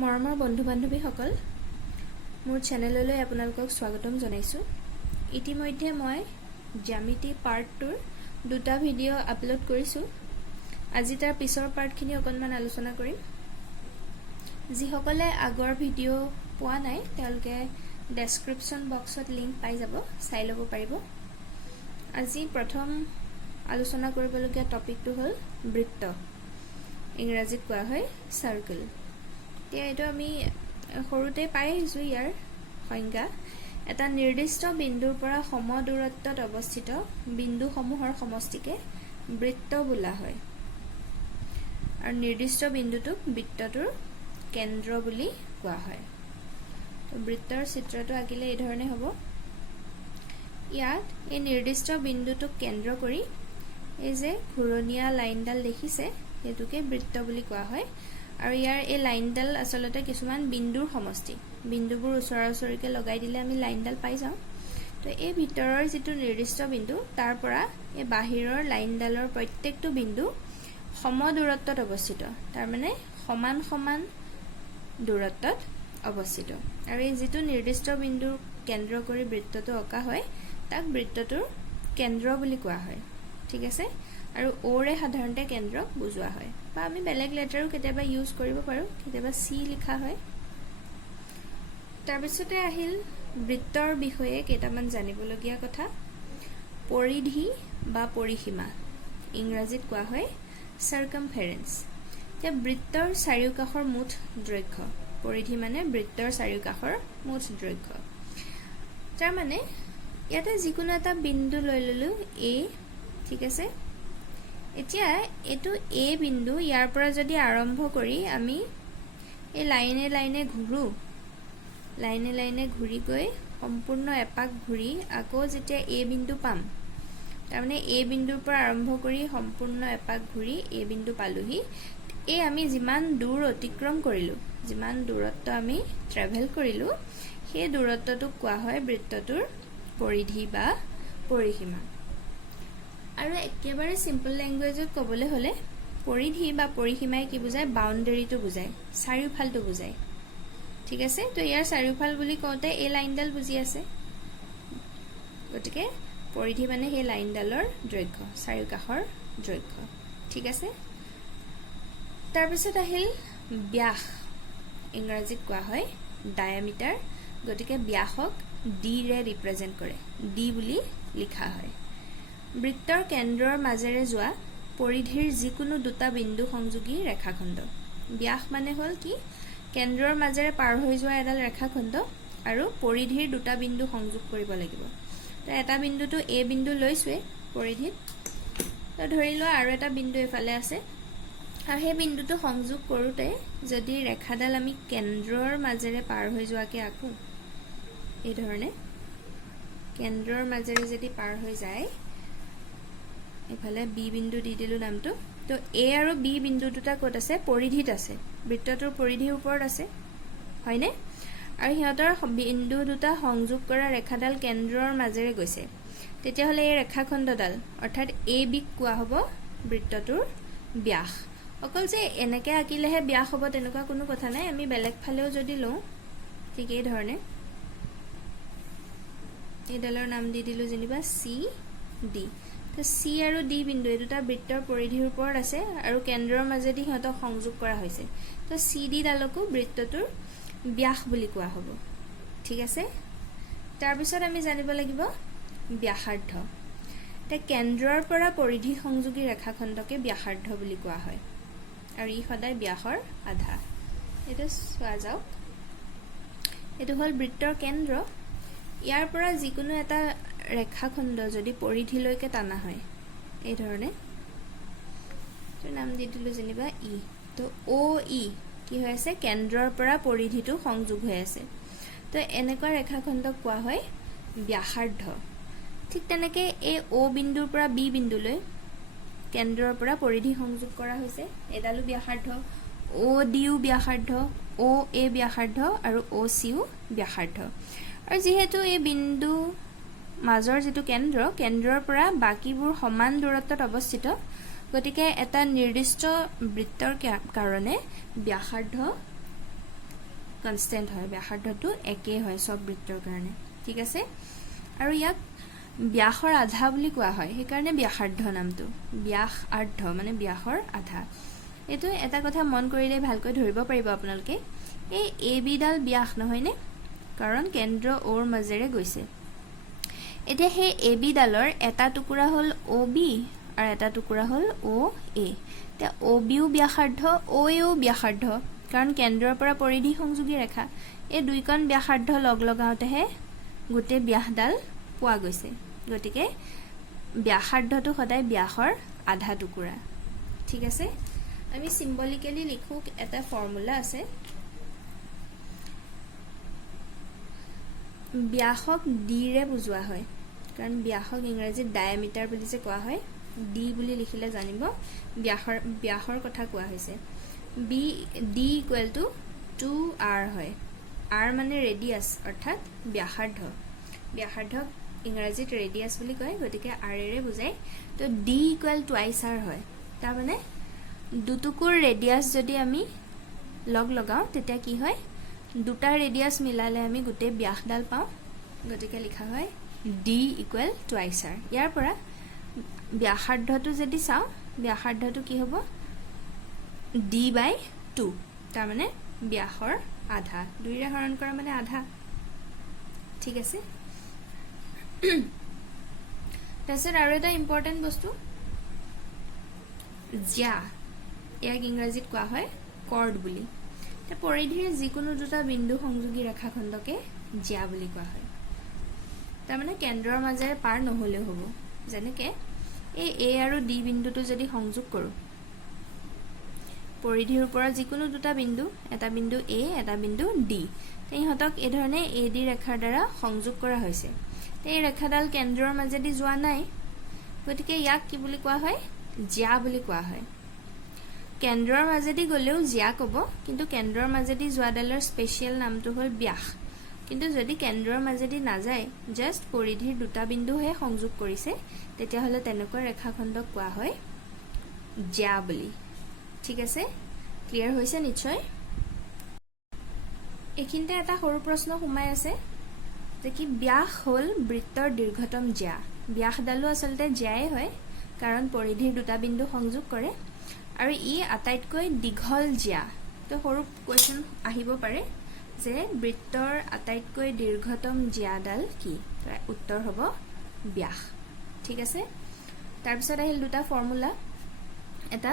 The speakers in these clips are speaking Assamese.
মৰমৰ বন্ধু-বান্ধৱীসকল, মোৰ চেনেললৈ আপোনালোকক স্বাগতম জনাইছোঁ। ইতিমধ্যে মই জ্যামিতি পাৰ্ট 2ৰ দুটা ভিডিঅ' আপলোড কৰিছোঁ। আজি তাৰ পিছৰ পাৰ্টখিনি অকণমান আলোচনা কৰিম। যিসকলে আগৰ ভিডিঅ' পোৱা নাই তেওঁলোকে ডেছক্ৰিপশ্যন বক্সত লিংক পাই যাব, চাই ল'ব পাৰিব। আজি প্ৰথম আলোচনা কৰিবলগীয়া টপিকটো হ'ল বৃত্ত। ইংৰাজীত কোৱা হয় চাৰ্কেল। এতিয়া এইটো আমি সৰুতে পাই আহিছোঁ। ইয়াৰ সংজ্ঞা এটা নিৰ্দিষ্ট বিন্দুৰ পৰা সম দূৰত্বত অৱস্থিত বিন্দুসমূহৰ সমষ্টিকে বৃত্ত বোলা হয়, আৰু নিৰ্দিষ্ট বিন্দুটোক বৃত্তটোৰ কেন্দ্ৰ বুলি কোৱা হয়। বৃত্তৰ চিত্ৰটো আঁকিলে এই ধৰণে হ'ব। ইয়াত এই নিৰ্দিষ্ট বিন্দুটোক কেন্দ্ৰ কৰি এই যে ঘূৰণীয়া লাইনডাল দেখিছে সেইটোকে বৃত্ত বুলি কোৱা হয়। আৰু ইয়াৰ এই লাইনডাল আচলতে কিছুমান বিন্দুৰ সমষ্টি। বিন্দুবোৰ ওচৰা ওচৰিকৈ লগাই দিলে আমি লাইনডাল পাই যাওঁ। তো এই ভিতৰৰ যিটো নিৰ্দিষ্ট বিন্দু তাৰ পৰা এই বাহিৰৰ লাইনডালৰ প্ৰত্যেকটো বিন্দু সম দূৰত্বত অৱস্থিত, তাৰমানে সমান সমান দূৰত্বত অৱস্থিত। আৰু এই যিটো নিৰ্দিষ্ট বিন্দুৰ কেন্দ্ৰ কৰি বৃত্তটো অঁকা হয় তাক বৃত্তটোৰ কেন্দ্ৰ বুলি কোৱা হয়। ঠিক আছে। আৰু ওৰে সাধাৰণতে কেন্দ্ৰ বুজোৱা হয়, বা আমি বেলেগ লেটাৰো কেতিয়াবা ইউজ কৰিব পাৰোঁ, কেতিয়াবা চি লিখা হয়। তাৰপিছতে আহিল বৃত্তৰ বিষয়ে কেইটামান জানিবলগীয়া কথা। পৰিধি বা পৰিসীমা, ইংৰাজীত কোৱা হয় চাৰ্কামফেৰেন্স। এতিয়া বৃত্তৰ চাৰিওকাষৰ মুঠ দৈৰ্ঘ্য, পৰিধি মানে বৃত্তৰ চাৰিওকাষৰ মুঠ দৈৰ্ঘ্য। তাৰমানে ইয়াতে যিকোনো এটা বিন্দু লৈ ল'লোঁ এ, ঠিক আছে। এতিয়া এইটো এ বিন্দু, ইয়াৰ পৰা যদি আৰম্ভ কৰি আমি এই লাইনে লাইনে ঘূৰোঁ, লাইনে লাইনে ঘূৰি গৈ সম্পূৰ্ণ এপাক ঘূৰি আকৌ যেতিয়া এ বিন্দু পাম, তাৰমানে এ বিন্দুৰ পৰা আৰম্ভ কৰি সম্পূৰ্ণ এপাক ঘূৰি এ বিন্দু পালোহি, এই আমি যিমান দূৰ অতিক্ৰম কৰিলোঁ, যিমান দূৰত্ব আমি ট্ৰেভেল কৰিলোঁ, সেই দূৰত্বটোক কোৱা হয় বৃত্তটোৰ পৰিধি বা পৰিসীমা। আৰু একেবাৰে চিম্পল লেংগুৱেজত ক'বলৈ হ'লে পৰিধি বা পৰিসীমাই কি বুজায়? বাউণ্ডেৰীটো বুজায়, চাৰিওফালটো বুজায়। ঠিক আছে। তো ইয়াৰ চাৰিওফাল বুলি কওঁতে এই লাইনডাল বুজি আছে, গতিকে পৰিধি মানে সেই লাইনডালৰ দৈৰ্ঘ্য, চাৰিওকাষৰ দৈৰ্ঘ্য। ঠিক আছে। তাৰপিছত আহিল ব্যাস, ইংৰাজীত কোৱা হয় ডায়ামিটাৰ। গতিকে ব্যাসক ডিৰে ৰিপ্ৰেজেণ্ট কৰে, ডি বুলি লিখা হয়। বৃত্তৰ কেন্দ্ৰৰ মাজেৰে যোৱা পৰিধিৰ যিকোনো দুটা বিন্দু সংযোগী ৰেখাখণ্ড। ব্যাস মানে হ'ল কি? কেন্দ্ৰৰ মাজেৰে পাৰ হৈ যোৱা এডাল ৰেখাখণ্ড আৰু পৰিধিৰ দুটা বিন্দু সংযোগ কৰিব লাগিব। তো এটা বিন্দুটো এ বিন্দু লৈছোৱে পৰিধিত, তো ধৰি লোৱা আৰু এটা বিন্দু এইফালে আছে, আৰু সেই বিন্দুটো সংযোগ কৰোঁতে যদি ৰেখাডাল আমি কেন্দ্ৰৰ মাজেৰে পাৰ হৈ যোৱাকৈ আঁকো, এই ধৰণে কেন্দ্ৰৰ মাজেৰে যদি পাৰ হৈ যায়, এইফালে বি বিন্দু দি দিলোঁ নামটো, তো এ আৰু বি বিন্দু দুটা ক'ত আছে? পৰিধিত আছে, বৃত্তটোৰ পৰিধিৰ ওপৰত আছে, হয়নে? আৰু সিহঁতৰ বিন্দু দুটা সংযোগ কৰা ৰেখাডাল কেন্দ্ৰৰ মাজেৰে গৈছে, তেতিয়াহ'লে এই ৰেখাখণ্ডডাল অৰ্থাৎ এ বিক কোৱা হ'ব বৃত্তটোৰ ব্যাস। অকল যে এনেকৈ আঁকিলেহে ব্যাস হ'ব তেনেকুৱা কোনো কথা নাই, আমি বেলেগ ফালেও যদি লওঁ, ঠিক এই ধৰণে এইডালৰ নাম দি দিলোঁ যেনিবা চি ডি। চি আৰু ডি বিন্দু এই দুটা বৃত্তৰ পৰিধিৰ ওপৰত আছে আৰু কেন্দ্ৰৰ মাজেদি সিহঁতক সংযোগ কৰা হৈছে, তো চি ডি ডালকো বৃত্তটোৰ ব্যাস বুলি কোৱা হ'ব। ঠিক আছে। তাৰপিছত আমি জানিব লাগিব ব্যাসাৰ্ধ। এতিয়া কেন্দ্ৰৰ পৰা পৰিধি সংযোগী ৰেখাখণ্ডকে ব্যাসাৰ্ধ বুলি কোৱা হয়, আৰু ই সদায় ব্যাসৰ আধা। এইটো চোৱা যাওক, এইটো হ'ল বৃত্তৰ কেন্দ্ৰ। ইয়াৰ পৰা যিকোনো এটা ৰেখাখণ্ড যদি পৰিধিলৈকে টানা হয়, এই ধৰণে নাম দি দিলোঁ যেনিবা ই, তো অ' ই কি হৈ আছে? কেন্দ্ৰৰ পৰা পৰিধিটো সংযোগ হৈ আছে, তো এনেকুৱা ৰেখাখণ্ডক কোৱা হয় ব্যাসাৰ্ধ। ঠিক তেনেকৈ এই অ' বিন্দুৰ পৰা বি বিন্দুলৈ কেন্দ্ৰৰ পৰা পৰিধি সংযোগ কৰা হৈছে, এডালো ব্যাসাৰ্ধ। অ' ডিও ব্যাসাৰ্ধ, অ' এ ব্যাসাৰ্ধ আৰু অ' চিও ব্যাসাৰ্ধ। আৰু যিহেতু এই বিন্দু মাজৰ যিটো কেন্দ্ৰ, কেন্দ্ৰৰ পৰা বাকীবোৰ সমান দূৰত্বত অৱস্থিত, গতিকে এটা নিৰ্দিষ্ট বৃত্তৰ কাৰণে ব্যাসাৰ্ধ কনষ্টেণ্ট হয়, ব্যাসাৰ্ধটো একেই হয় সব বৃত্তৰ কাৰণে, ঠিক আছে। আৰু ইয়াক ব্যাসৰ আধা বুলি কোৱা হয়, সেইকাৰণে ব্যাসাৰ্ধ নামটো, ব্যাসাৰ্ধ মানে ব্যাসৰ আধা। এইটো এটা কথা মন কৰিলে ভালকৈ ধৰিব পাৰিব আপোনালোকে, এই এ বিডাল ব্যাস নহয়নে, কাৰণ কেন্দ্ৰ অ'ৰ মাজেৰে গৈছে। এতিয়া সেই এ বিডালৰ এটা টুকুৰা হ'ল অ' বি আৰু এটা টুকুৰা হ'ল অ' এ। এতিয়া অ' বিও ব্যাসাৰ্ধ, অ' এও ব্যাসাৰ্ধ, কাৰণ কেন্দ্ৰৰ পৰা পৰিধি সংযোগী ৰেখা, এই দুইকণ ব্যাসাৰ্ধ লগ লগাওঁতেহে গোটেই ব্যাসডাল পোৱা গৈছে। গতিকে ব্যাসাৰ্ধটো সদায় ব্যাসৰ আধা টুকুৰা, ঠিক আছে। আমি চিম্বলিকেলি লিখো, এটা ফৰ্মুলা আছে, ব্যাসক ডিৰে বুজোৱা হয়, কাৰণ ব্যাসক ইংৰাজীত ডায়ামিটাৰ বুলি যে কোৱা হয়, ডি বুলি লিখিলে জানিব ব্যাসৰ কথা কোৱা হৈছে। ডি ইকুৱেল টু 2r হয়, r মানে ৰেডিয়াছ অৰ্থাৎ ব্যাসাৰ্ধ, ব্যাসাৰ্ধক ইংৰাজীত ৰেডিয়াছ বুলি কয়, গতিকে আৰেৰে বুজায়। তো ডি ইকুৱেল টুৱাইচ r হয়, তাৰমানে দুটুকুৰ ৰেডিয়াছ যদি আমি লগ লগাওঁ তেতিয়া কি হয়, দুটা ৰেডিয়াছ মিলালে আমি গোটেই ব্যাসডাল পাওঁ, গতিকে লিখা হয় ডি ইকুৱেল টুৱাইচ r। ইয়াৰ পৰা ব্যাসাৰ্ধটো যদি চাওঁ, ব্যাসাৰ্ধটো কি হ'ব, d/2, তাৰমানে ব্যাসৰ আধা, 2ৰে হৰণ কৰা মানে আধা, ঠিক আছে। তাৰপিছত আৰু এটা ইম্পৰ্টেণ্ট বস্তু, জ্যা, ইয়াক ইংৰাজীত কোৱা হয় কৰ্ড বুলি। পৰিধিৰ যিকোনো দুটা বিন্দু সংযোগী ৰেখাখণ্ডকে জ্যা বুলি কোৱা হয়, তাৰমানে কেন্দ্ৰৰ মাজেৰে পাৰ নহ'লেও হ'ব। যেনেকৈ এই এ আৰু ডি বিন্দুটো যদি সংযোগ কৰোঁ, পৰিধিৰ ওপৰত যিকোনো দুটা বিন্দু, এটা বিন্দু এ এটা বিন্দু ডি, ইহঁতক এই ধৰণে এ ডি ৰেখাৰ দ্বাৰা সংযোগ কৰা হৈছে। এই ৰেখাডাল কেন্দ্ৰৰ মাজেদি যোৱা নাই, গতিকে ইয়াক কি বুলি কোৱা হয়, জ্যা বুলি কোৱা হয়। কেন্দ্ৰৰ মাজেদি গ'লেও জ্যা ক'ব, কিন্তু কেন্দ্ৰৰ মাজেদি যোৱাডালৰ স্পেচিয়েল নামটো হ'ল ব্যাস। কিন্তু যদি কেন্দ্ৰৰ মাজেদি নাযায়, জাষ্ট পৰিধিৰ দুটা বিন্দুহে সংযোগ কৰিছে, তেতিয়াহ'লে তেনেকুৱা ৰেখাখণ্ডক কোৱা হয় জ্যা বুলি, ঠিক আছে। ক্লিয়াৰ হৈছে নিশ্চয়। এইখিনিতে এটা সৰু প্ৰশ্ন সোমাই আছে যে কি ব্যাস হ'ল বৃত্তৰ দীৰ্ঘতম জ্যা। ব্যাসডালো আচলতে জ্যাই হয়, কাৰণ পৰিধিৰ দুটা বিন্দু সংযোগ কৰে, আৰু ই আটাইতকৈ দীঘল জ্যা। তো সৰু কুৱেশ্যন আহিব পাৰে যে বৃত্তৰ আটাইতকৈ দীৰ্ঘতম জ্যাডাল কি, উত্তৰ হ'ব ব্যাস, ঠিক আছে। তাৰপিছত আহিল দুটা ফৰ্মুলা, এটা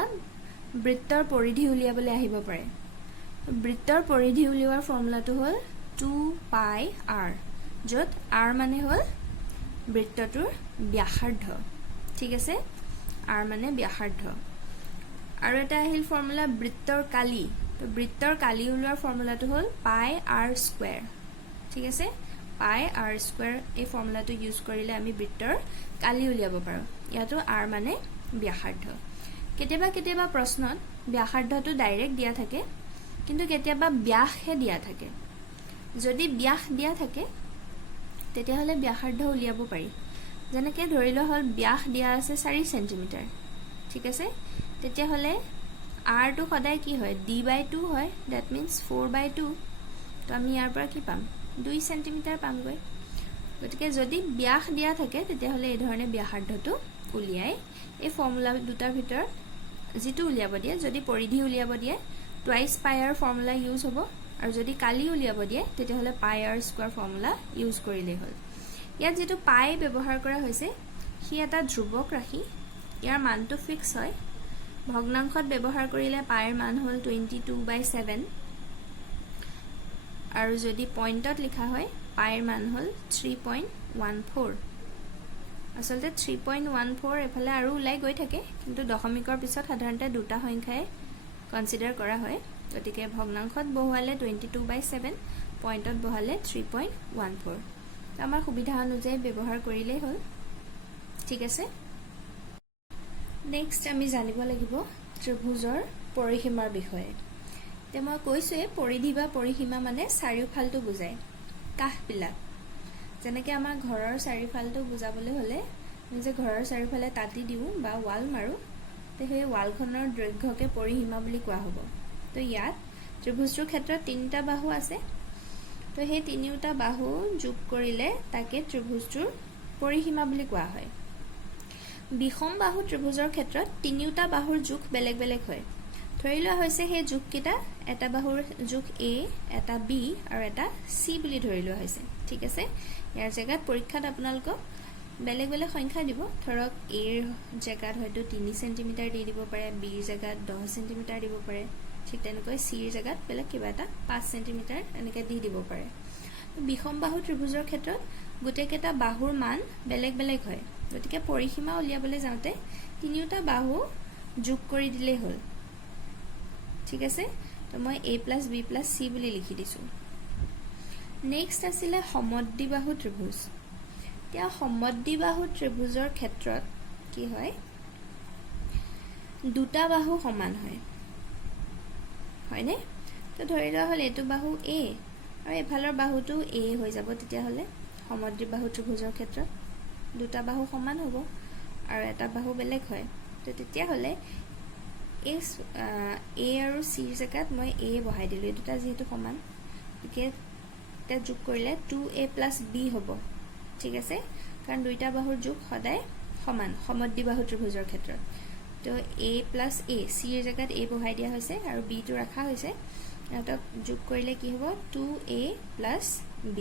বৃত্তৰ পৰিধি উলিয়াবলৈ আহিব পাৰে। বৃত্তৰ পৰিধি উলিওৱাৰ ফৰ্মুলাটো হ'ল 2πr, য'ত r মানে হ'ল বৃত্তটোৰ ব্যাসাৰ্ধ, ঠিক আছে, r মানে ব্যাসাৰ্ধ। আৰু এটা আহিল ফৰ্মুলা বৃত্তৰ কালি, তো বৃত্তৰ কালি উলিওৱাৰ ফৰ্মুলাটো হ'ল πr², ঠিক আছে। πr², এই ফৰ্মুলাটো ইউজ কৰিলে আমি বৃত্তৰ কালি উলিয়াব পাৰোঁ। ইয়াতো r মানে ব্যাসাৰ্ধ। কেতিয়াবা কেতিয়াবা প্ৰশ্নত ব্যাসাৰ্ধটো ডাইৰেক্ট দিয়া থাকে, কিন্তু কেতিয়াবা ব্যাসহে দিয়া থাকে। যদি ব্যাস দিয়া থাকে তেতিয়াহ'লে ব্যাসাৰ্ধ উলিয়াব পাৰি। যেনেকৈ ধৰি লোৱা হ'ল ব্যাস দিয়া আছে 4 চেণ্টিমিটাৰ, ঠিক আছে, তেতিয়াহ'লে আৰটো সদায় কি হয়, d/2 হয়, ডেট মিনছ 4/2। তো আমি ইয়াৰ পৰা কি পাম, 2 চেণ্টিমিটাৰ পামগৈ। গতিকে যদি ব্যাস দিয়া থাকে তেতিয়াহ'লে এই ধৰণে ব্যাসাৰ্ধটো উলিয়াই এই ফৰ্মুলা দুটাৰ ভিতৰত যিটো উলিয়াব দিয়ে, যদি পৰিধি উলিয়াব দিয়ে টুৱাইচ πr ফৰ্মুলা ইউজ হ'ব, আৰু যদি কালি উলিয়াব দিয়ে তেতিয়াহ'লে πr² ফৰ্মুলা ইউজ কৰিলেই হ'ল। ইয়াত যিটো পাই ব্যৱহাৰ কৰা হৈছে সি এটা ধ্ৰুৱক ৰাশি, ইয়াৰ মানটো ফিক্স হয়। ভগ্নাংশত ব্যৱহাৰ কৰিলে পাইৰ মান হ'ল 22/7, আৰু যদি পইণ্টত লিখা হয় পাইৰ মান হ'ল 3.14। আচলতে 3.14 এফালে আৰু ওলাই গৈ থাকে, কিন্তু দশমিকৰ পিছত সাধাৰণতে দুটা সংখ্যাই কনচিডাৰ কৰা হয়, গতিকে ভগ্নাংশত বহুৱালে 22/7, পইণ্টত বহালে 3.14। তো আমাৰ সুবিধা অনুযায়ী ব্যৱহাৰ কৰিলেই হ'ল, ঠিক আছে। নেক্সট আমি জানিব লাগিব ত্ৰিভুজৰ পৰিসীমাৰ বিষয়ে। এতিয়া মই কৈছোঁৱে পৰিধি বা পৰিসীমা মানে চাৰিওফালটো বুজায়, কাষবিলাক। যেনেকৈ আমাৰ ঘৰৰ চাৰিওফালটো বুজাবলৈ হ'লে আমি যে ঘৰৰ চাৰিওফালে তাঁতি দিওঁ বা ৱাল মাৰোঁ, তো সেই ৱালখনৰ দৈৰ্ঘ্যকে পৰিসীমা বুলি কোৱা হ'ব। তো ইয়াত ত্ৰিভুজটোৰ ক্ষেত্ৰত তিনিটা বাহু আছে তো সেই তিনিটা বাহু যোগ কৰিলে তাকে ত্ৰিভুজটোৰ পৰিসীমা বুলি কোৱা হয় বিষম বাহু ত্ৰিভুজৰ ক্ষেত্ৰত তিনিটা বাহুৰ যোগ বেলেগ বেলেগ হয় ধৰি লোৱা হৈছে সেই যোগকেইটা এটা বাহুৰ যোগ a এটা b আৰু এটা c বুলি ধৰি লোৱা হৈছে ঠিক আছে ইয়াৰ জায়গাত পৰীক্ষাত আপোনালোকক বেলেগ বেলেগ সংখ্যা দিব ধৰক a ৰ জায়গাত হয়তো 3 সেন্টিমিটাৰ দি দিব পাৰে b ৰ জায়গাত 10 সেন্টিমিটাৰ দিব পাৰে ঠিক তেনেকৈ c ৰ জায়গাত বেলেগ কিবা এটা 5 সেন্টিমিটাৰ এনেকৈ দি দিব পাৰে বিষম বাহু ত্ৰিভুজৰ ক্ষেত্ৰত গোটেইকেইটা বাহুৰ মান বেলেগ বেলেগ হয় গতিকে পৰিসীমা উলিয়াবলৈ যাওঁতে তিনিটা বাহু যোগ কৰি দিলেই হ'ল ঠিক আছে তো মই a + b + c বুলি লিখি দিছো নেক্সট আছিলে সমদ্বিবাহু ত্ৰিভুজ এতিয়া সমদ্বিবাহু ত্ৰিভুজৰ ক্ষেত্ৰত কি হয় দুটা বাহু সমান হয় হয়নে তো ধৰি লোৱা হ'ল এটো বাহু a আৰু এফালৰ বাহুটো a হৈ যাব তেতিয়া হলে সমদ্বিবাহু ত্ৰিভুজৰ ক্ষেত্ৰত দুটা বাহু সমান হ'ব আৰু এটা বাহু বেলেগ হয় তো তেতিয়া হলে a আৰু c ৰ জায়গাত মই a বহাই দিলো এই দুটা যেহেতু সমান গতিকে এটা যোগ কৰিলে 2a + b হ'ব ঠিক আছে কাৰণ দুইটা বাহুৰ যোগ সদায় সমান সমদ্বিবাহু ত্ৰিভুজৰ ক্ষেত্ৰত তো a + a c ৰ জায়গাত a বহাই দিয়া হৈছে আৰু b টো ৰাখা হৈছে এটাক যোগ কৰিলে কি হ'ব 2a + b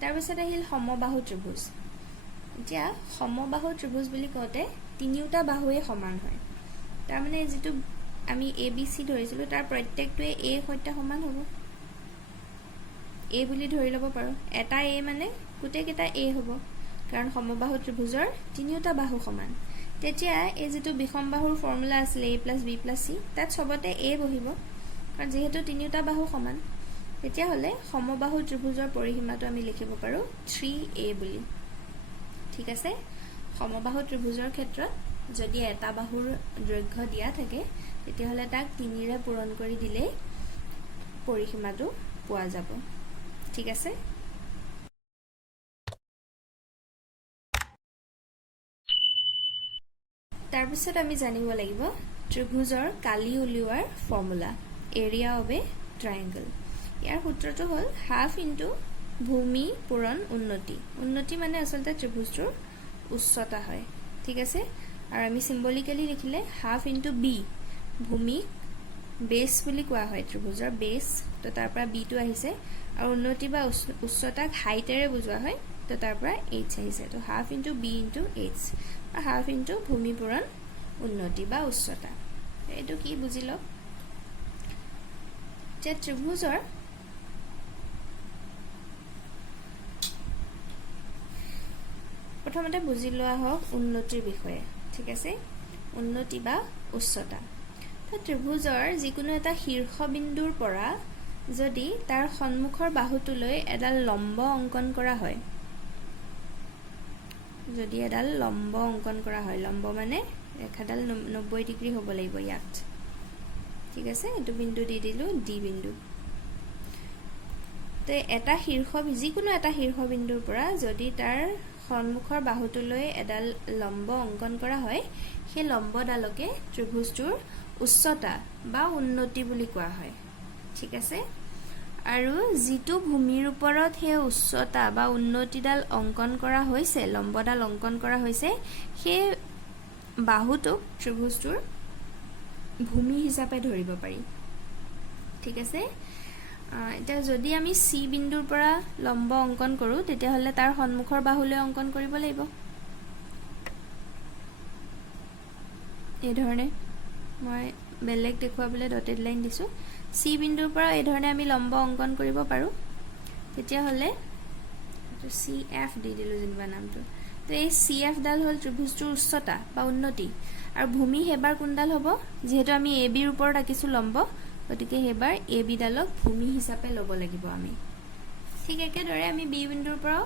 তাৰ পিছত আহিল সমবাহু ত্ৰিভুজ এতিয়া সমবাহু ত্ৰিভুজ বুলি কওঁতে তিনিটা বাহুৱে সমান হয় তাৰ মানে যেটো আমি abc ধৰিছিলো তাৰ প্ৰত্যেকটোৱে a সৈতে সমান হ'ব a বুলি ধৰি ল'ব পাৰো এটা a মানে গোটেইকেইটা a হ'ব কাৰণ সমবাহু ত্ৰিভুজৰ তিনিটা বাহু সমান তেতিয়া এই যেটো বিষম বাহুৰ ফৰ্মুলা আছিল a + b + c তাত সবতে a বহিব কাৰণ যেহেতু তিনিটা বাহু সমান তেতিয়া হলে সমবাহু ত্ৰিভুজৰ পৰিসীমাটো আমি লিখিব পাৰো 3a বুলি ঠিক আছে সমবাহু ত্ৰিভুজৰ ক্ষেত্ৰত যদি এটা বাহুৰ দৈৰ্ঘ্য দিয়া থাকে তেতিয়া হলে তাক 3 ৰে পূৰণ কৰি দিলে পৰিসীমাটো পোৱা যাব ঠিক আছে তাৰ পিছত আমি জানিব লাগিব ত্ৰিভুজৰ কালি উলিওৱাৰ formula area of a triangle ইয়াৰ সূত্ৰটো হ'ল হাফ ইনটু ভূমি পূৰণ উন্নতি উন্নতি মানে আসলতে ত্ৰিভুজটোৰ উচ্চতা হয় ঠিক আছে আৰু আমি সিম্বলিক্যালি লিখিলে হাফ ইনটু b ভূমি বেস বুলি কোৱা হয় ত্ৰিভুজৰ বেস তো তাৰ পৰা b টো আহিছে আৰু উন্নতি বা উচ্চতাক হাইটেৰে বুজোৱা হয় তো তাৰ পৰা h আহিছে তো half into b into h বা হাফ ইনটু ভূমি পূৰণ উন্নতি বা উচ্চতা এইটো কি বুজিলো যে ত্ৰিভুজৰ প্ৰথমতে বুজি লোৱা হোক উন্নতিৰ বিষয়ে ঠিক আছে উন্নতি বা উচ্চতা তো ত্ৰিভুজৰ যিকোনো এটা শীৰ্ষবিন্দুৰ পৰা যদি তাৰ সন্মুখৰ বাহুটোলৈ এডাল লম্ব অঙ্কন কৰা হয় যদি এডাল লম্ব অঙ্কন কৰা হয় লম্ব মানে ৰেখাডাল 90 ডিগ্ৰী হ'ব লাগিব ইয়াত ঠিক আছে এটো বিন্দু দি দিলো ডি বিন্দু তে এটা যিকোনো এটা শীৰ্ষবিন্দুৰ পৰা যদি তাৰ সন্মুখৰ বাহুটোলৈ এডাল লম্ব অঙ্কন কৰা হয় সেই লম্বডালকে ত্ৰিভুজটোৰ উচ্চতা বা উন্নতি বুলি কোৱা হয় ঠিক আছে আৰু যিটো ভূমিৰ ওপৰত হে উচ্চতা বা উন্নতিডাল অঙ্কন কৰা হৈছে লম্বডাল অঙ্কন কৰা হৈছে সেই বাহুটোক ত্ৰিভুজটোৰ ভূমি হিচাপে ধৰিব পাৰি ঠিক আছে এটা যদি আমি সি বিন্দুৰ পৰা লম্ব অঙ্কন কৰো তেতিয়া হলে তাৰ সন্মুখৰ বাহুলৈ অঙ্কন কৰিব লাগিব এই ধৰণে মই বেলেগ দেখুৱাবলৈ ডটেড লাইন দিছো সি বিন্দুৰ পৰা এই ধৰণে আমি লম্ব অঙ্কন কৰিব পাৰো তেতিয়া হলে তো CF দি দিলো যেনিবা নামটো তো এই CF ডাল হল ত্ৰিভুজটোৰ উচ্চতা বা উন্নতি আৰু ভূমি হেবাৰ কোনডাল হ'ব যেহেতু আমি AB ৰ ওপৰত ৰাখিছো লম্ব গতিকে হেবাৰ AB ডালক ভূমি হিচাপে ল'ব লাগিব আমি ঠিক একেদৰে আমি B বিন্দুৰ পৰা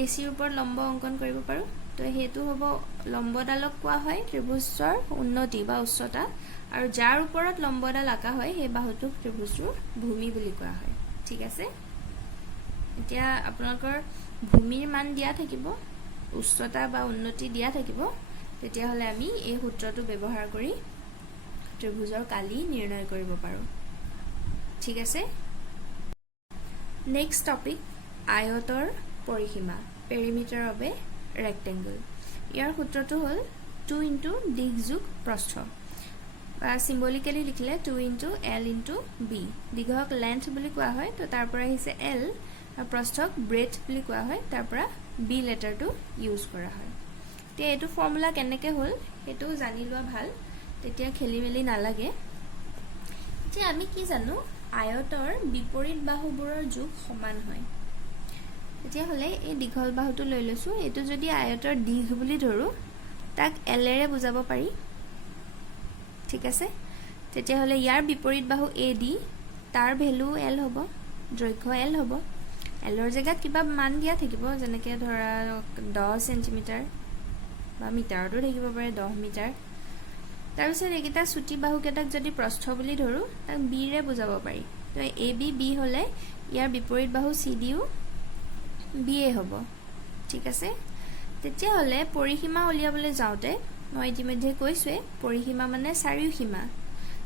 AC ৰ ওপৰত লম্ব অঙ্কন কৰিব পাৰো তো হেতু হ'ব লম্বডালক কোৱা হয় ত্ৰিভুজৰ উন্নতি বা উচ্চতা আৰু যাৰ ওপৰত লম্বডাল আঁকা হয় সেই বাহুটোক ত্ৰিভুজৰ ভূমি বুলি কোৱা হয় ঠিক আছে এতিয়া আপোনালোকৰ ভূমিৰ মান দিয়া থাকিব উচ্চতা বা উন্নতি দিয়া থাকিব তেতিয়া হলে আমি এই সূত্ৰটো ব্যৱহাৰ কৰি ত্ৰিভুজৰ কালি নিৰ্ণয় কৰিব পাৰো ঠিক আছে নেক্সট টপিক আয়তৰ পৰিসীমা পেৰিমিটাৰ অফ এ ৰেক্টেংগল ইয়াৰ সূত্ৰটো হ'ল 2 ইনটু দিশ যোগ প্ৰস্থ বা সিম্বলিক্যালি লিখিলে 2 ইনটু l ইনটু b দীঘক লেন্থ বুলি কোৱা হয় তো তাৰ পৰা আহিছে l আৰু প্ৰস্থক ব্ৰেথ বুলি কোৱা হয় তাৰ পৰা b লেটাৰটো ইউজ কৰা হয় তে এটো ফৰ্মুলা কেনেকৈ হ'ল এটো জানি লোৱা ভাল তেতিয়া খেলিমেলি নালাগে যে আমি কি জানো আয়তৰ বিপৰীত বাহুবোৰৰ যোগ সমান হয় তেতিয়া হলে এই দীঘল বাহুটো লৈ লৈছো এটো যদি আয়তৰ দিঘ বুলি ধৰো তাক l এৰে বুজাব পাৰি ঠিক আছে তেতিয়া হলে ইয়াৰ বিপৰীত বাহু AD তাৰ ভ্যালু l হ'ব দৈৰ্ঘ্য l হ'ব l ৰ জায়গাত কিবা মান দিয়া থাকিব যেনেকৈ ধৰা 10 সেন্টিমিটাৰ বা মিটাৰটো থাকিব পাৰে 10 মিটাৰ তাৰ পিছত এইকেইটা ছুটি বাহু কেটাক যদি প্ৰস্থ বুলি ধৰো তাক b ৰে বুজাব পাৰি তো AB b হলে ইয়াৰ বিপৰীত বাহু CD ও b এ হ'ব ঠিক আছে তেতিয়া হলে পৰিসীমা উলিয়াবলৈ যাওতে মই ইতিমধ্যে কৈছোৱে পৰিসীমা মানে চাৰিসীমা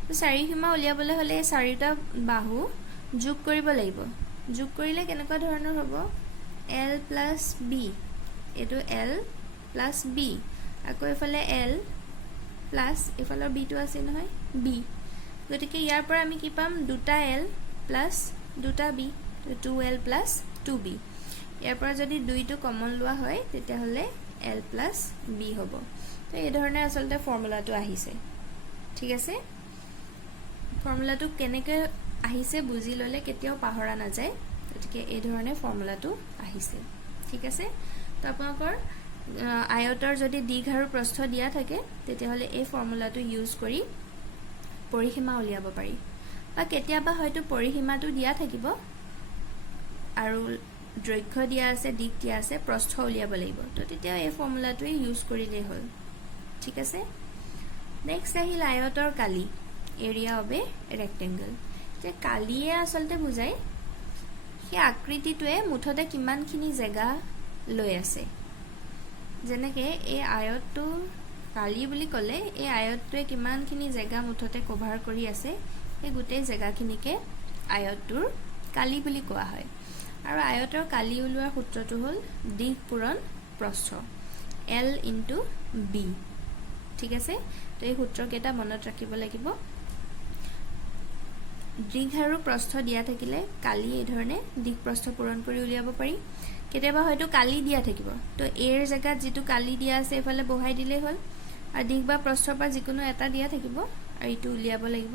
তো চাৰিসীমা উলিয়াবলৈ হলে চাৰিটা বাহু যোগ কৰিব লাগিব যোগ কৰিলে কেনেকুৱা ধৰণৰ হ'ব l + b এটো l + b আকৌ এফালে l প্লাস এফালৰ b টো আছে নহয় b গতিকে ইয়াৰ পৰা আমি কি পাম দুটা l প্লাস দুটা b 2l + 2b ইয়াৰ পৰা যদি 2 টো কমন লোৱা হয় তেতিয়া হলে l + b হ'ব তো এই ধৰণে আসলতে ফৰ্মুলাটো আহিছে ঠিক আছে ফৰ্মুলাটো কেনেকৈ আহিছে বুজি ললে কেতিয়াও পাহৰা না যায় গতিকে এই ধৰণে ফৰ্মুলাটো আহিছে ঠিক আছে তো আপোনালোকৰ আয়তৰ যদি দিঘ আৰু প্ৰস্থ দিয়া থাকে তেতিয়া হলে এই ফৰ্মুলাটো ইউজ কৰি পৰিসীমা উলিয়াব পাৰি বা কেতিয়াবা হয়তো পৰিসীমাটো দিয়া থাকিব আৰু দৈৰ্ঘ্য দিয়া আছে দিক দিয়া আছে প্ৰস্থ উলিয়াব লাগিব তো তেতিয়া এই ফৰ্মুলাটোৱে ইউজ কৰিলে হ'ল ঠিক আছে নেক্সট আহিল আয়তৰ কালি এৰিয়া অফ এ ৰেক্টেংগল যে কালিয়ে আসলতে বুজায় সেই আকৃতিটোৱে মুঠতে কিমানখিনি জায়গা লৈ আছে যেনেকৈ এই আয়তটো কালি বুলি ক'লে এই আয়তটোৱে কিমানখিনি জায়গা মুঠতে কভাৰ কৰি আছে এই গোটেই জায়গাখিনিকে আয়তটোৰ কালি বুলি কোৱা হয় আৰু আয়তৰ কালি উলোৱাৰ সূত্ৰটো হ'ল দিশ পূৰণ প্ৰস্থ l * b ঠিক আছে তো এই সূত্ৰকেইটা মনত ৰাখিব লাগিব দিশ আৰু প্ৰস্থ দিয়া থাকিলে কালি এই ধৰণে দিশ প্ৰস্থ পূৰণ কৰি উলিয়াব পাৰি কেতিয়াবা হয়তো কালি দিয়া থাকিব তো এৰ জায়গাত যেটো কালি দিয়া আছে এফালে বহাই দিলে হ'ল আৰু দিশ বা প্ৰস্থৰ পৰা যিকোনো এটা দিয়া থাকিব আৰু ইটো উলিয়াব লাগিব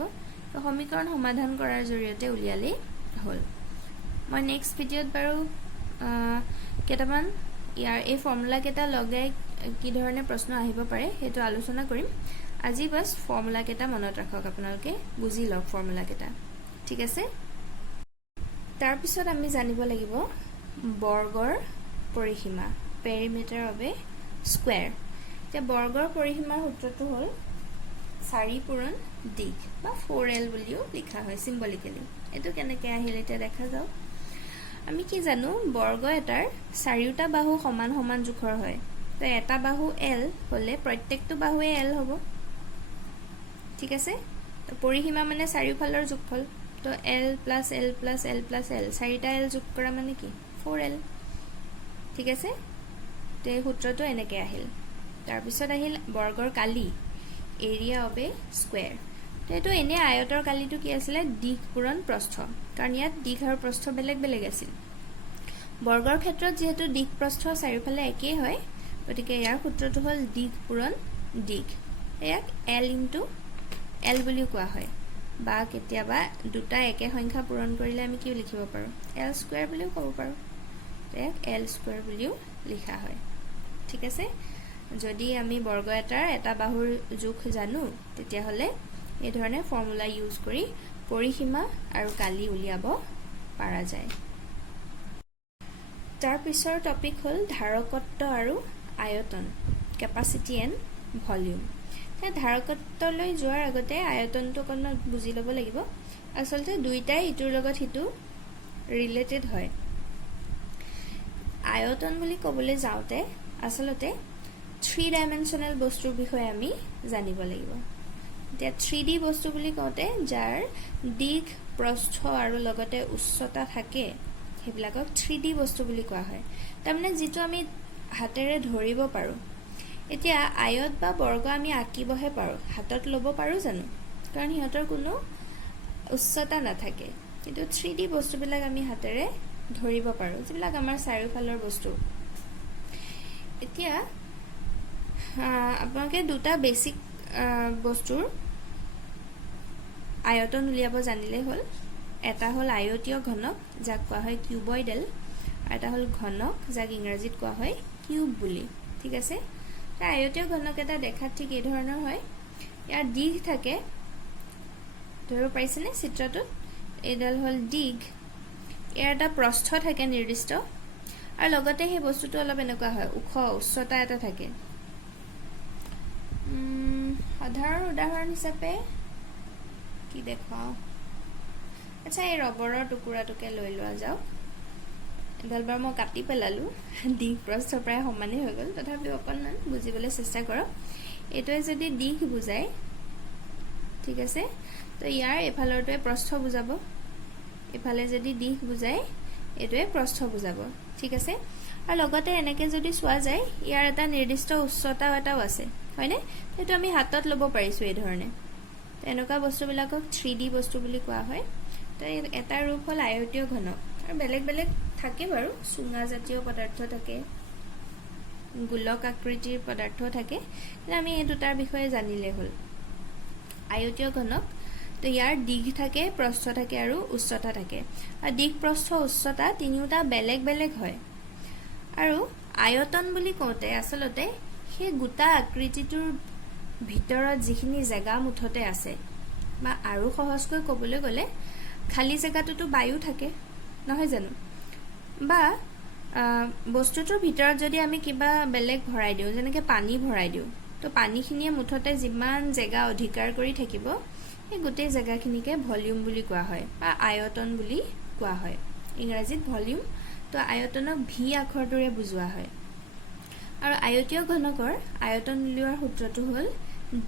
তো সমীকৰণ সমাধান কৰাৰ জৰিয়তে উলিয়ালে হ'ল মই নেক্সট ভিডিঅত বাৰু কেটামান ইয়াৰ এই ফৰ্মুলা কেটা লগাই কি ধৰণে প্ৰশ্ন আহিব পাৰে হেতু আলোচনা কৰিম আজি বাস ফৰ্মুলা কেটা মনত ৰাখক আপোনালোকে বুজি লওক ফৰ্মুলা কেটা ঠিক আছে তাৰ পিছত আমি জানিব লাগিব বৰ্গৰ পৰিসীমা পেৰিমিটাৰ অফ এ স্কয়াৰ তে বৰ্গৰ পৰিসীমাৰ সূত্ৰটো হ'ল 4 পূৰণ দিশ বা 4l বুলিও লিখা হয় সিম্বলিক্যালি এটো কেনেকৈ আহিল এটা দেখা যাও আমি কি জানো বৰ্গ এটাৰ চাৰিটা বাহু সমান সমান জোখৰ হয় তো এটা বাহু l হলে প্ৰত্যেকটো বাহুৱে l হ'ব ঠিক আছে তো পৰিসীমা মানে চাৰিওফালৰ যোগফল তো l + l + l + l চাৰিটা l যোগ কৰা মানে কি 4l ঠিক আছে তো এই সূত্ৰটো এনেকৈ আহিল তাৰ পিছত আহিল বৰ্গৰ কালি এৰিয়া অফ এ স্কয়াৰ তো এটো এনে আয়তৰ কালিটো কি আছিল দিশ পূৰণ প্ৰস্থ কাৰণ ইয়াত দিশ আৰু প্ৰস্থ বেলেগ বেলেগ আছিল বৰ্গৰ ক্ষেত্ৰত যেহেতু দিশ প্ৰস্থ চাৰিওফালে একেই হয় গতিকে ইয়াৰ সূত্ৰটো হ'ল দিশ পূৰণ দিশ ইয়াক l * l বুলি কোৱা হয় বা কেতিয়াবা দুটা একে সংখ্যা পূৰণ কৰিলে আমি কি লিখিব পাৰো l² বুলিও ক'ব পাৰো ইয়াক l² বুলিও লিখা হয় ঠিক আছে যদি আমি বৰ্গ এটাৰ এটা বাহুৰ জোখ জানো তেতিয়া হলে এই ধৰণে ফৰ্মুলা ইউজ কৰি পৰিসীমা আৰু কালি উলিয়াব পাৰা যায় তাৰ পিছৰ টপিক হ'ল ধাৰকত্ব আৰু আয়তন কেপাসিটি এণ্ড ভলিউম ধাৰকত্বলৈ যোৱাৰ আগতে আয়তনটো অকণমান বুজি ল'ব লাগিব আসলতে দুইটাই ইটোৰ লগত হিটো ৰিলেটেড হয় আয়তন বুলি ক'বলৈ যাওঁতে আসলতে 3 ডাইমেনশনাল বস্তুৰ বিষয়ে আমি জানিব লাগিব এতিয়া 3D বস্তু বুলি কওঁতে যাৰ দিশ প্ৰস্থ আৰু লগতে উচ্চতা থাকে সেইবিলাকক 3D বস্তু বুলি কোৱা হয় তাৰমানে যিটো আমি হাতেৰে ধৰিব পাৰোঁ এতিয়া আয়ত বা বৰ্গ আমি আঁকিবহে পাৰোঁ হাতত ল'ব পাৰোঁ জানো কাৰণ সিহঁতৰ কোনো উচ্চতা নাথাকে কিন্তু 3D বস্তুবিলাক আমি হাতেৰে ধৰিব পাৰোঁ যিবিলাক আমাৰ চাৰিওফালৰ বস্তু এতিয়া আপোনালোকে দুটা বেসিক বস্তুৰ আয়তন উলিয়াব জানিলে হ'ল এটা হ'ল আয়তীয় ঘনক যাক কোৱা হয় কিউবয়েডেল আৰু এটা হ'ল ঘনক যাক ইংৰাজীত কোৱা হয় কিউব বুলি ঠিক আছে আয়তীয় ঘনক এটা দেখাত ঠিক এই ধৰণৰ হয় ইয়াৰ দিঘ থাকে ধৰিব পাৰিছেনে চিত্ৰটোত এডাল হ'ল দিঘ ইয়াৰ এটা প্ৰস্থ থাকে নিৰ্দিষ্ট আৰু লগতে সেই বস্তুটো অলপ এনেকুৱা হয় ওখ উচ্চতা এটা থাকে সাধাৰণ উদাহৰণ হিচাপে কি দেখাও আচ্ছা এই ৰবৰৰ টুকুৰাটোকে লৈ লোৱা যাওক এডাল বাৰ মই কাটি পেলালো দিঘ প্ৰস্থ প্ৰায় সমানেই হৈ গ'ল তথাপিও অকণমান বুজিবলৈ চেষ্টা কৰক এইটোৱে যদি দিঘ বুজায় ঠিক আছে তো ইয়াৰ এফালৰটোৱে প্ৰস্থ বুজাব এফালে যদি দিঘ বুজায় এইটোৱে প্ৰস্থ বুজাব ঠিক আছে আৰু লগতে এনেকৈ যদি চোৱা যায় ইয়াৰ এটা নিৰ্দিষ্ট উচ্চতা এটাও আছে হয়নে সেইটো আমি হাতত ল'ব পাৰিছোঁ এই ধৰণে তো এনেকুৱা বস্তুবিলাকক 3D বস্তু বুলি কোৱা হয় তো এটা ৰূপ হ'ল আয়তীয় ঘনক আৰু বেলেগ বেলেগ থাকে বাৰু চুঙা জাতীয় পদাৰ্থ থাকে গোলক আকৃতিৰ পদাৰ্থ থাকে কিন্তু আমি এই দুটাৰ বিষয়ে জানিলে হ'ল আয়তীয় ঘনক তো ইয়াৰ দিঘ থাকে প্ৰস্থ থাকে আৰু উচ্চতা থাকে আৰু দিঘ প্ৰস্থ উচ্চতা তিনিওটা বেলেগ বেলেগ হয় আৰু আয়তন বুলি কওঁতে আচলতে সেই গোটা আকৃতিটোৰ ভিতৰত যিখিনি জেগা মুঠতে আছে বা আৰু সহজকৈ ক'বলৈ গ'লে খালি জেগাটোতো বায়ু থাকে নহয় জানো বা বস্তুটোৰ ভিতৰত যদি আমি কিবা বেলেগ ভৰাই দিওঁ যেনেকৈ পানী ভৰাই দিওঁ তো পানীখিনিয়ে মুঠতে যিমান জেগা অধিকাৰ কৰি থাকিব এই গোটেই জেগাখিনিকে ভলিউম বুলি কোৱা হয় বা আয়তন বুলি কোৱা হয় ইংৰাজীত ভলিউম তো আয়তনক ভি আখৰটোৰে বুজোৱা হয় আৰু আয়তীয় ঘনকৰ আয়তন উলিওৱাৰ সূত্ৰটো হ'ল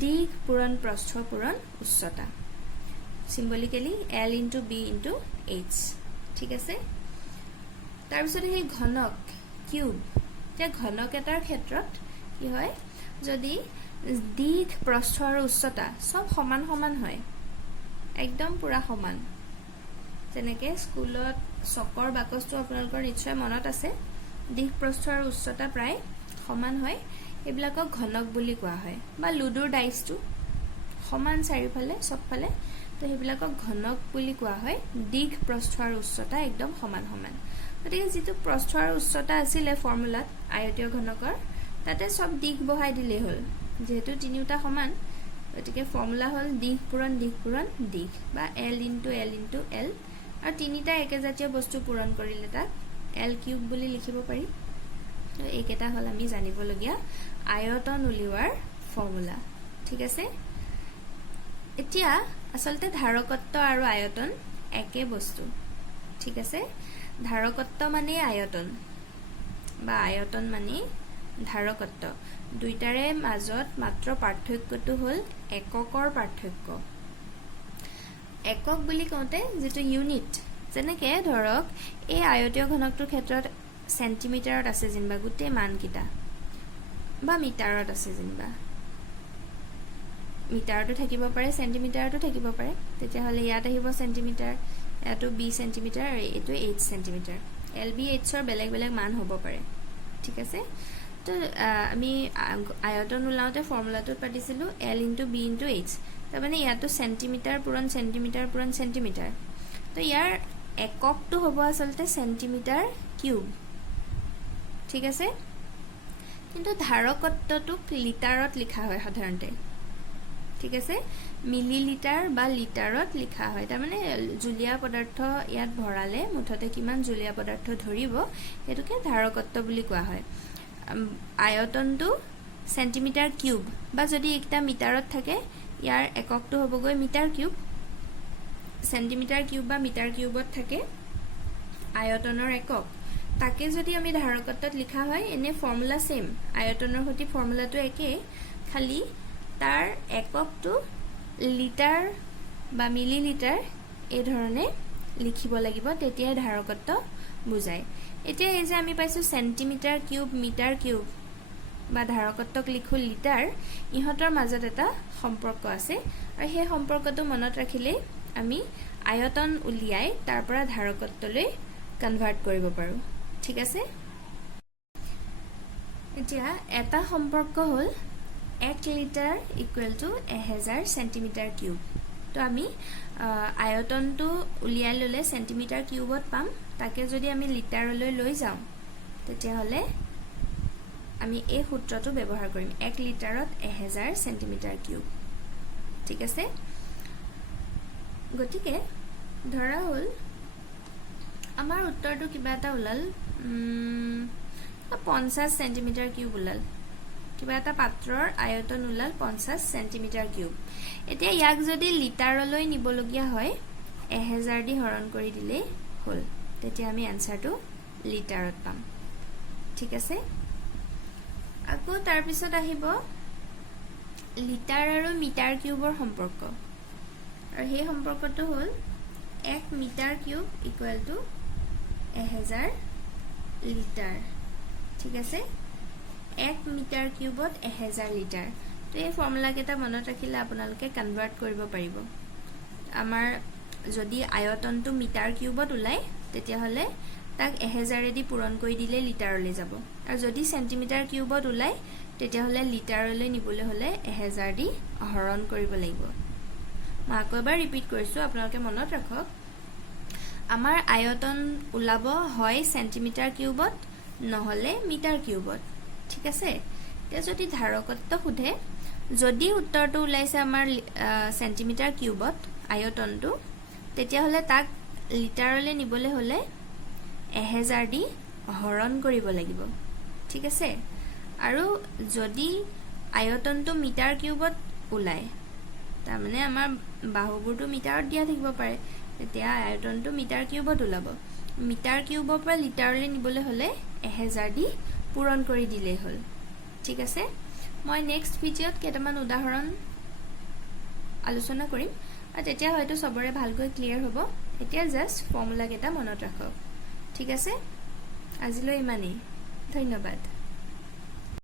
দিঘ পূৰণ প্ৰস্থ পূৰণ উচ্চতা সিম্বলিকেলি L × B × H ঠিক আছে তাৰপিছত সেই ঘনক কিউব যে ঘনক এটাৰ ক্ষেত্ৰত কি হয় যদি দিঘ প্ৰস্থ আৰু উচ্চতা সব সমান সমান হয় একদম পুৰা সমান যেনেকৈ স্কুলত চকৰ বাকচটো আপোনালোকৰ নিশ্চয় মনত আছে দিঘ প্ৰস্থ আৰু উচ্চতা প্ৰায় সমান হয় এইবিলাকক ঘনক বুলি কোৱা হয় বা লুডুৰ ডাইচটো সমান চাৰিওফালে সবফালে তো সেইবিলাকক ঘনক বুলি কোৱা হয় দিঘ প্ৰস্থ আৰু উচ্চতা একদম সমান সমান গতিকে যিটো প্ৰস্থ আৰু উচ্চতা আছিলে ফৰ্মুলাত আয়তীয় ঘনকৰ তাতে সব দিঘ বহাই দিলেই হ'ল যেহেতু তিনিওটা সমান গতিকে ফৰ্মুলা হ'ল দিঘ পূৰণ দিঘ বা L × L × L আৰু তিনিটা একেজাতীয় বস্তু পূৰণ কৰিলে তাক L কিউব বুলি লিখিব পাৰি তো এইকেইটা হ'ল আমি জানিবলগীয়া আয়তন উলিওৱাৰ ফৰ্মুলা ঠিক আছে এতিয়া আচলতে ধাৰকত্ব আৰু আয়তন একে বস্তু ঠিক আছে ধাৰকত্ব মানে আয়তন বা আয়তন মানে ধাৰকত্ব দুইটাৰে মাজত মাত্ৰ পাৰ্থক্যটো হ'ল এককৰ পাৰ্থক্য একক বুলি কওঁতে যেটো ইউনিট যেনেকৈ ধৰক এই আয়তীয় ঘনকটোৰ ক্ষেত্ৰত সেন্টিমিটাৰত আছে যেনিবা গোটেই মানকিটা বা মিটাৰত আছে যেনিবা মিটাৰটো থাকিব পাৰে সেন্টিমিটাৰটো থাকিব পাৰে তেতিয়াহ'লে ইয়াত আহিব সেন্টিমিটাৰ ইয়াতো 20 সেন্টিমিটাৰ আৰু এইটো 8 সেন্টিমিটাৰ LB Hৰ বেলেগ বেলেগ মান হ'ব পাৰে ঠিক আছে তো আমি আয়তন উলাওতে ফৰ্মুলাটোত পাতিছিলো L × B × H তাৰমানে ইয়াতো সেন্টিমিটাৰ পূৰণ সেন্টিমিটাৰ তো ইয়াৰ এককটো হ'ব আচলতে সেন্টিমিটাৰ কিউব ঠিক আছে কিন্তু ধাৰকত্বটোক লিটাৰত লিখা হয় সাধাৰণতে ঠিক আছে মিলিলিটাৰ বা লিটাৰত লিখা হয় তাৰমানে জুলীয়া পদাৰ্থ ইয়াত ভৰালে মুঠতে কিমান জুলীয়া পদাৰ্থ ধৰিব এটোকে ধাৰকত্ব বুলি কোৱা হয় আয়তনটো সেন্টিমিটাৰ কিউব বা যদি একটা মিটাৰত থাকে ইয়াৰ এককটো হ'বগৈ মিটাৰ কিউব সেন্টিমিটাৰ কিউব বা মিটাৰ কিউবত থাকে আয়তনৰ একক তাকে যদি আমি ধাৰকত্বত লিখা হয় এনে ফৰ্মুলা সেম আয়তনৰ সৈতে ফৰ্মুলাটো একে খালি তাৰ এককটো লিটাৰ বা মিলিলিটাৰ এই ধৰণে লিখিব লাগিব, তেতিয়াই ধাৰকত্ব বুজায়। এতিয়া এই যে আমি পাইছোঁ চেণ্টিমিটাৰ কিউব, মিটাৰ কিউব বা ধাৰকত্বক লিখোঁ লিটাৰ, ইহঁতৰ মাজত এটা সম্পৰ্ক আছে আৰু সেই সম্পৰ্কটো মনত ৰাখিলেই আমি আয়তন উলিয়াই তাৰ পৰা ধাৰকত্বলৈ কনভাৰ্ট কৰিব পাৰোঁ। ঠিক আছে। এতিয়া এটা সম্পৰ্ক হ'ল 1 litre equal to 1000 centimetre cube. তো আমি আয়তনটো উলিয়াই ল'লে চেণ্টিমিটাৰ কিউবত পাম, তাকে যদি আমি লিটাৰলৈ লৈ যাওঁ তেতিয়াহ'লে আমি এই সূত্ৰটো ব্যৱহাৰ কৰিম, 1 লিটাৰত 1000 চেণ্টিমিটাৰ কিউব। ঠিক আছে। গতিকে ধৰা হ'ল আমাৰ উত্তৰটো কিবা এটা ওলাল 50 চেণ্টিমিটাৰ কিউব ওলাল, কিবা এটা পাত্ৰৰ আয়তন ওলাল 50 চেণ্টিমিটাৰ কিউব। এতিয়া ইয়াক যদি লিটাৰলৈ নিবলগীয়া হয় 1000 দি হৰণ কৰি দিলেই হ'ল, তেতিয়া আমি এনচাৰটো লিটাৰত পাম। ঠিক আছে। আকৌ তাৰপিছত আহিব লিটাৰ আৰু মিটাৰ কিউবৰ সম্পৰ্ক, আৰু সেই সম্পৰ্কটো হ'ল 1 metre cube equal to 1000 litre. ঠিক আছে। 1 মিটাৰ কিউবত 1000 লিটাৰ। তো এই ফৰ্মুলাকেইটা মনত ৰাখিলে আপোনালোকে কনভাৰ্ট কৰিব পাৰিব। আমাৰ যদি আয়তনটো মিটাৰ কিউবত ওলায় তেতিয়াহ'লে তাক 1000 দি পূৰণ কৰি দিলে লিটাৰলৈ যাব, আৰু যদি চেণ্টিমিটাৰ কিউবত ওলায় তেতিয়াহ'লে লিটাৰলৈ নিবলৈ হ'লে 1000 দি হৰণ কৰিব লাগিব। মই আকৌ এবাৰ ৰিপিট কৰিছোঁ, আপোনালোকে মনত ৰাখক। আমাৰ আয়তন ওলাব হয় চেণ্টিমিটাৰ কিউবত নহ'লে মিটাৰ কিউবত। ঠিক আছে। এতিয়া যদি ধাৰকত্ব সোধে, যদি উত্তৰটো ওলাইছে আমাৰ চেণ্টিমিটাৰ কিউবত আয়তনটো, তেতিয়াহ'লে তাক লিটাৰলৈ নিবলৈ হ'লে 1000 দি হৰণ কৰিব লাগিব। ঠিক আছে। আৰু যদি আয়তনটো মিটাৰ কিউবত ওলায়, তাৰমানে আমাৰ বাহুবোৰটো মিটাৰত দিয়া থাকিব পাৰে, তেতিয়া আয়তনটো মিটাৰ কিউবত ওলাব। মিটাৰ কিউবৰ পৰা লিটাৰলৈ নিবলৈ হ'লে 1000 দি পূৰণ কৰি দিলেই হ'ল। ঠিক আছে। মই নেক্সট ভিডিঅ'ত কেইটামান উদাহৰণ আলোচনা কৰিম, আৰু তেতিয়া হয়তো চবৰে ভালকৈ ক্লিয়াৰ হ'ব। এতিয়া জাষ্ট ফৰ্মুলাকেইটা মনত ৰাখক। ঠিক আছে। আজিলৈ ইমানেই। ধন্যবাদ।